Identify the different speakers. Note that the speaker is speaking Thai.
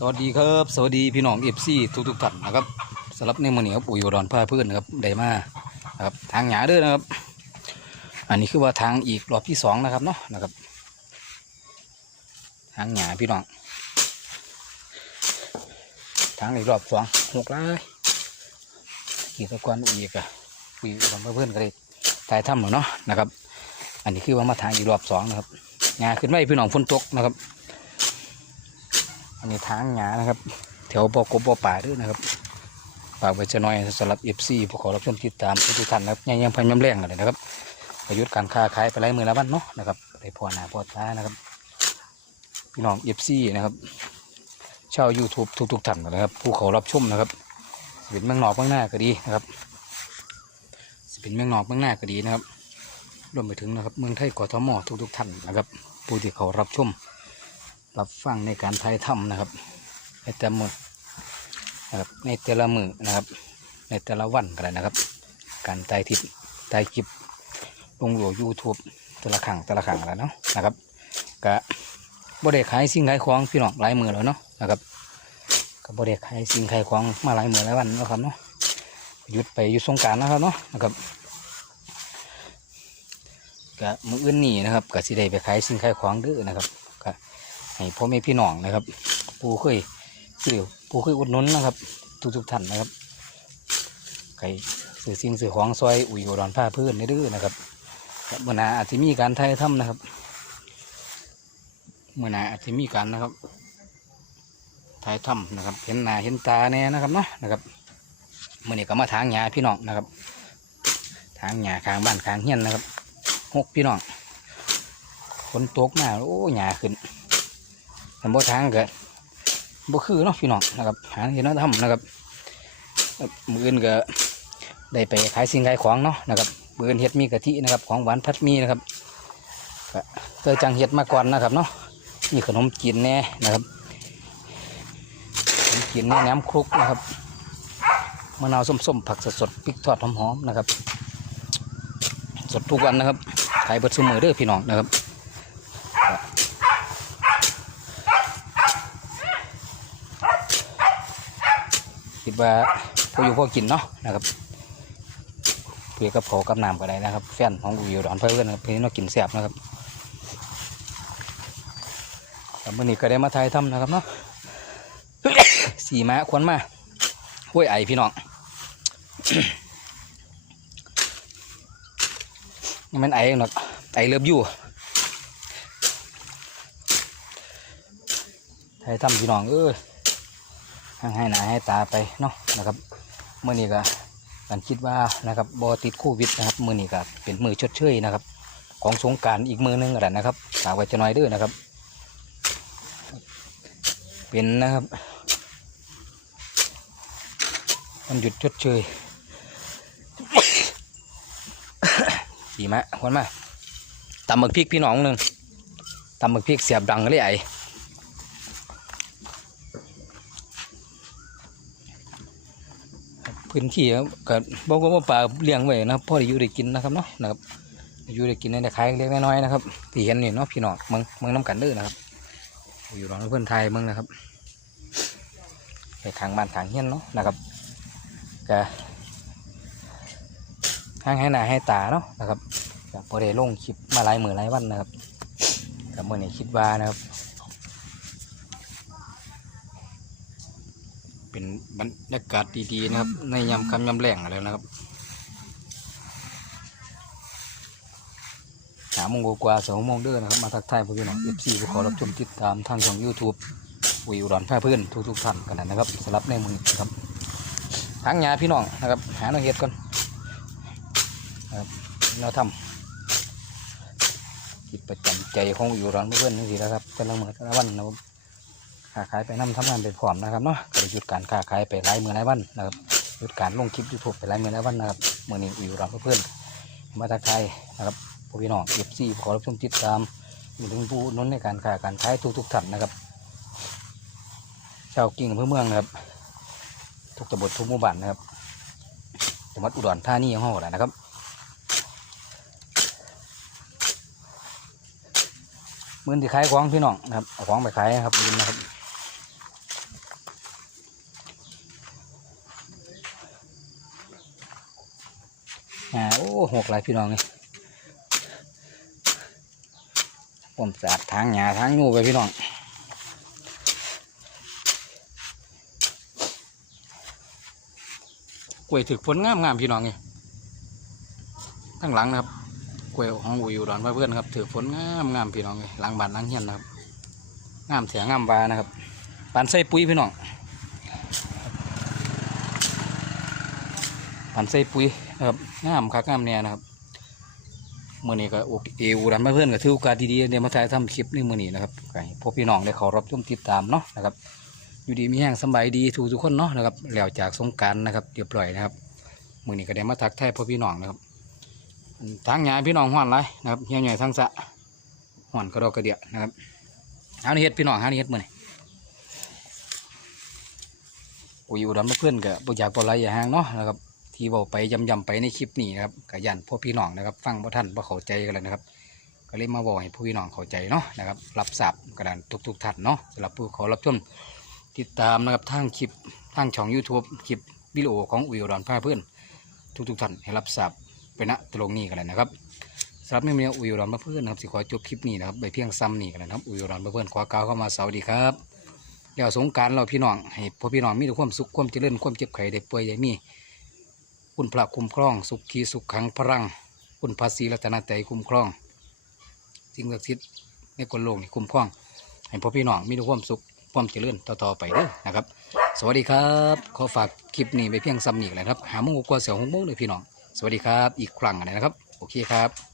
Speaker 1: สวัสดีครับ สวัสดีพี่น้องเอฟซีทุกทุกๆท่านนะครับสำหรับในมือนี้ครับปุ๋ยอุดรผ้าเพื่อนนะครับได้มาครับทางหยาเด้อนะครับ อันนี้คือว่าทางอีกรอบที่สองนะครับเนาะนะครับ ทางหยาพี่น้องทางอีกรอบสองหกไร่ขี่ตะกอนอีกอะปุ๋ยอุดรผ้าเพื่อนก็ได้ถ่ายทำหรอเนาะนะครับ อันนี้คือว่ามาทางอีกรอบสองนะครับหยาขึ้นไม่พี่น้องฝนตกนะครับ อันนี้ทางหงานะครับ แถวบกบป่าด้วยนะครับฝากไว้จะน้อยสำหรับเอฟซีผู้ขอรับชมติดตามทุกท่านนะครับยังยังพันยำแรงกันเลยนะครับ ประยุทธ์การค้าขายไปไล่มือละวันเนาะนะครับไปพอหนาพอตานะครับ พี่น้องเอฟซีนะครับชาวยูทูบทุกๆท่านนะครับ ผู้ขอรับชมนะครับสิเป็นเมืองนอกเมืองหน้าก็ดีนะครับสิเป็นเมืองนอกเมืองหน้าก็ดีนะครับรวมไปถึงนะครับ เมืองไทยกทมทุกๆท่านนะครับ ผู้ที่เขารับชม รับฟังในการถ่ายทำนะครับ ในแต่มือนะครับในแต่ละมือนะครับ ในแต่ละวันก็ได้นะครับ การถ่ายทิปถ่ายคลิปลงโหลยูทูบแต่ละครั้งแต่ละครั้งแล้วเนาะนะครับก็บ่ได้ขายสิ่งขายของพี่น้องหลายมือแล้วเนาะนะครับก็บ่ได้ขายสิ่งขายของมาหลายมือหลายวันแล้วครับเนาะหยุดไปหยุดสงการนะครับเนาะนะครับก็มืออื่นนี่นะครับก็สิได้ไปขายสิ่งขายของเด้อนะครับ ให้พ่อแม่พี่น้องนะครับ ปูเคยซื้อปูเคยอุดหนุนนะครับ ทุกทุกๆท่านนะครับไก่สื่อสิ่งสื่อของซอยอุ่ยอุดรผ้าพื้นเด้อนะครับเมื่อนาอาจจะมีการไทยทำนะครับเมื่อนาอาจจะมีการนะครับไทยทำนะครับ เห็นหน้าเห็นตาแน่นะครับเนาะนะครับเมื่อนี้ก็มาทางหญ้าพี่น้องนะครับ ทางหญ้าข้างบ้านข้างเฮียนนะครับหกพี่น้องฝนตกมาโอ้หญ้าขึ้น ทำบ่ทางก็บ่คือเนาะพี่น้องนะครับหาที่น้องทำนะครับมืออื่นก็ได้ไปขายสิ่งขายของเนาะนะครับมืออื่นเฮ็ดมีกะทินะครับ ของหวานพัดมีนะครับก็เคยจังเฮ็ดมาก่อนนะครับเนาะมีขนมจีนแน่นะครับขนมจีนแน่น้ำคลุกนะครับมะนาวส้มๆผักสดๆพริกทอดหอมๆนะครับ สดทุกวันนะครับขายเบิดซุมือเด้อพี่น้องนะครับ ว่าพออยู่พอกินเนาะนะครับเพื่อกับเขากับน้ำก็ได้นะครับ แฟนของอยู่ดอนเพื่อนนะครับเพื่อนเรากินแซ่บนะครับแต่มื่อนี้ก็ได้มาถ่ายทำนะครับเนาะสีม้าควนมาห้วยไอพี่น้องนี่มันไอเองหรอกไอเลิฟอยู่ถ่ายทำพี่น้องเอ้ ยให้หน้าให้ตาไปเนาะนะครับเมื่อนี้ก็กันคิดว่านะครับบอติดโควิดนะครับมื่อนี้ก็เป็นมือชดเชยนะครับ ของสงการอีกมือหนึงก็ได้นะครับฝากไว้จะน้อยด้อนะครับ เป็นนะครับมันหยุดชดเชยสีมะคนมาตำหมึกพริกพี่น้องหนึ่งตำหมึกพริกเสียบดังเลยไอ พื้นที่ก็บอกว่าป่าเลี้ยงไว้นะครับพ่อได้อยู่ได้กินนะครับเนาะนะครับอยู่ได้กินในขายเล็กน้อยๆนะครับที่เห็นนี่เนาะพี่น้องเมืองเมืองน้ำกันเด้อนะครับ อยู่รองเพื่อนไทยเมืองนะครับไปทางบ้านทางเฮียนเนาะนะครับก็ห้างให้หน้าให้ตาเนาะนะครับก็พอได้ลงคลิปมาหลายหมือหลายวันนะครับกับเมื่อนี้คิดว่านะครับ เป็นบรรยากาศดีๆนะครับ ในยามค่ำยามแรงอะไรนะครับหาโมงกว่าๆสองโมงเด้อนะครับ มาทักทายพวกพี่น้องเอฟซีขอรับชมติดตามทางช่องยูทูบวิวดอนแพร่เพื่อนทุกๆท่านกันนะครับสำหรับในมือนี้นะครับทางยาพี่น้องนะครับ หาหน่อยเห็ดก่อนนะครับเราทำกิจประจำใจของวิวดอนเพื่อนนี่สินะครับแต่ละมื้อแต่ละวันนะครับ ค้าขายไปนำทำงานไปพร้อมนะครับเนาะก็หยุดการค้าขายไปหลายมือหลายวันนะครับหยุดการลงคลิปยูทูบไปหลายมือหลายวันนะครับมื่อนี้อยู่รับเพื่อนมาตาไครนะครับพี่น้องเอฟซีขอรับชมติดตามมีถึงผู้นุนในการค้าการขายทุกๆท่านนะครับชาวกิ่งอำเภอเมืองนะครับ ทุกตำบลทุกหมู่บ้านนะครับจังหวัดอุดรธานีของเราแหละนะครับมือที่ขายของพี่น้องนะครับของไปขายนะครับมือนะครับ อ่าโอ้หกหลายพี่น้องเลยผมสาดทางหญ้าทางงูไปพี่น้องกล้วยถึกผลงามงามพี่น้องเลยข้างหลังนะครับกล้วยของอูอยู่ดอนพระเพื่อนครับถือผลงามงามพี่น้องเลยหลังบ้านหลังเฮียนนะครับงามเสียงามวานะครับปานใส่ปุ๋ยพี่น้องหันใส่ปุ๋ย นะครับงามคักงามเนี่ยนะครับมื่อนี้ก็โอเคเอวดันมาเพื่อนก็ถือโอกาสดีๆเดี๋ยวมาถ่ายทำคลิปในมื่อนี้นะครับก็ให้พวกพี่น้องได้ขอรับชมติดตามเนาะนะครับ อยู่ดีมีแห้งสบายดีทุกทุกคนเนาะนะครับแล้วจากสงการนะครับเรียบร้อยนะครับมื่อนี้ก็ได้มาทักทายพ่อพี่น้องนะครับทางหยาพี่น้องห้อนไรนะครับเฮียใหญ่ทางสะห้อนกระดอกกระเดียนะครับเอานี่เฮ็ดพี่น้องหานี่เฮ็ดมื่อนี้โอ้ยอยู่ดันมาเพื่อนก็บ่อยากบ่ไรอย่าห่างเนาะนะครับ ที่เบาไปย้ำๆไปในคลิปนี้นะครับกยันพวกพี่น้องนะครับ ฟังพ่ท่านพ่เข้าใจกันเลยนะครับ ก็เลยมาบอกให้ผู้พี่น้องเข้าใจเนาะนะครับ รับทราบกระดานทุกๆท่านเนาะสำหรับผู้ขอรับชมติดตามนะครับทางคลิปทางช่อง YouTube คลิปวิดีโอของอุยดอนพาเพื่อนทุกๆท่านให้รับทราบไปณตรงนี้กันเลยนะครับสำหรับแม่เมียอุยดอนมาเพื่อนนะครับสิขอจบคลิปนี้นะครับไปเพียงซ้ำนี่กันเลยนะครับอุยดอนมาเพื่อนขอกล่าวเข้ามาสวัสดีครับแล้วสงการเราพี่น้องให้พ่อพี่น้องมีแต่ความสุขความเจริญความเจ็บไข้ได้ป่วยอย่มี คุณพระคุ้มครอง สุขีสุขขังพรัง คุณภาษีรัตนตรัยคุ้มครองสิ่งศักดิ์สิทธิ์ในกลโลกนี่คุ้มครอง ให้พ่อพี่น้องมีความสุขความเจริญต่อๆไปเด้อนะครับ สวัสดีครับ ขอฝากคลิปนี้ไปเพียงซ้ำนี้แหลยครับ หาโมงกว่าเสียวหงโมงเลยพี่น้อง สวัสดีครับ อีกครั้งนะครับ โอเคครับ